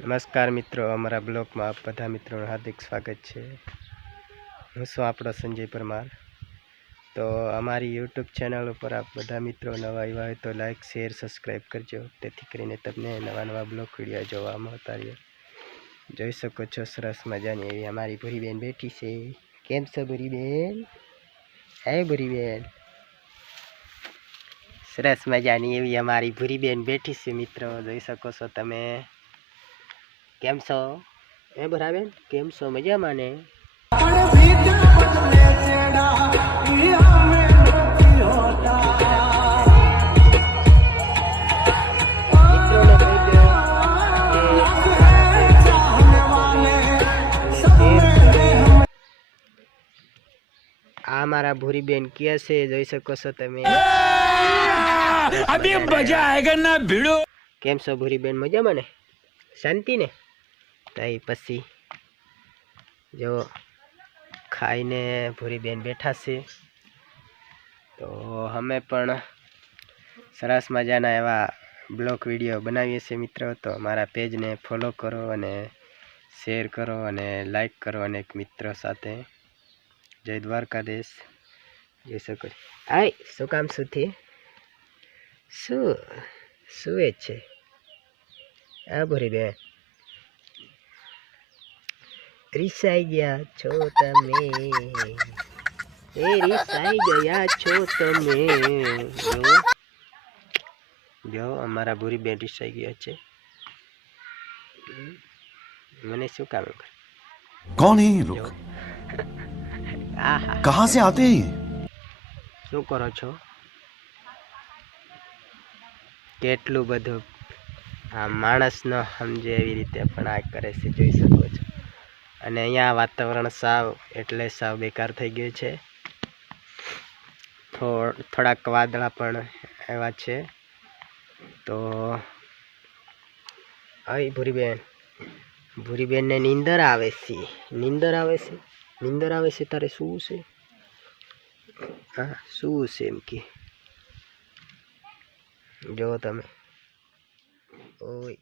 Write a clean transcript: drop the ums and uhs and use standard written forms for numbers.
નમસ્કાર મિત્રો, અમારા બ્લોગમાં આપ બધા મિત્રોનું હાર્દિક સ્વાગત છે। હું છું આપણો સંજય પરમાર। તો અમારી યુટ્યુબ ચેનલ ઉપર આપ બધા મિત્રો નવા આવ્યા હોય તો લાઈક શેર સબસ્ક્રાઈબ કરજો, તેથી કરીને તમને નવા નવા બ્લોગ વિડીયો જોવા મળતા રહે। જોઈ શકો છો સરસ મજાની એવી અમારી ભૂરીબેન બેઠી છે। કેમ છો ભૂરીબેન? હે ભૂરીબેન, સરસ મજાની એવી અમારી ભૂરીબેન બેઠી છે મિત્રો, જોઈ શકો છો તમે। કેમ છો એ બરાબર? કેમ છો? મજામાં ને? આ મારા ભૂરીબેન કે છે, જોઈ શકો છો તમે। અભી મજા આયેગા ના ભીડો। કેમ છો ભૂરીબેન? મજામાં ને? શાંતિ ને? તઈ પછી જો ખાઈને ભૂરીબેન બેઠા છે, તો અમે પણ સરસ મજાના એવા બ્લોગ વિડીયો બનાવીએ છીએ મિત્રો। તો અમારા પેજને ફોલો કરો અને શેર કરો અને લાઈક કરો અનેક મિત્રો સાથે। જય દ્વારકાધીશ। જય શકો આય શું કામ સુથી શું એ છે આ ભૂરીબેન? રીસાઈ ગયા છો તમે, એ રીસાઈ ગયા છો તમે। જો અમારા ભૂરીબેન રીસાઈ ગયા છે। મને શું કામ કરે? कौन है ये लोग? कहां से आते हैं ये? શું કરો છો? કેટલું બધું આ માણસ ન સમજે એવી રીતે પણ આ કરે છે, જોઈ શકો છો। અને અહીંયા વાતાવરણ સાવ એટલે સાવ બેકાર થઈ ગયું છે। થોડાક વાદળા પણ એવા છે। તો અહીં ભૂરીબેનને નીંદર આવે છે। નીંદર આવે છે? નીંદર આવે છે તારે? શું છે? હા શું છે એમ કે જો તમે? ઓય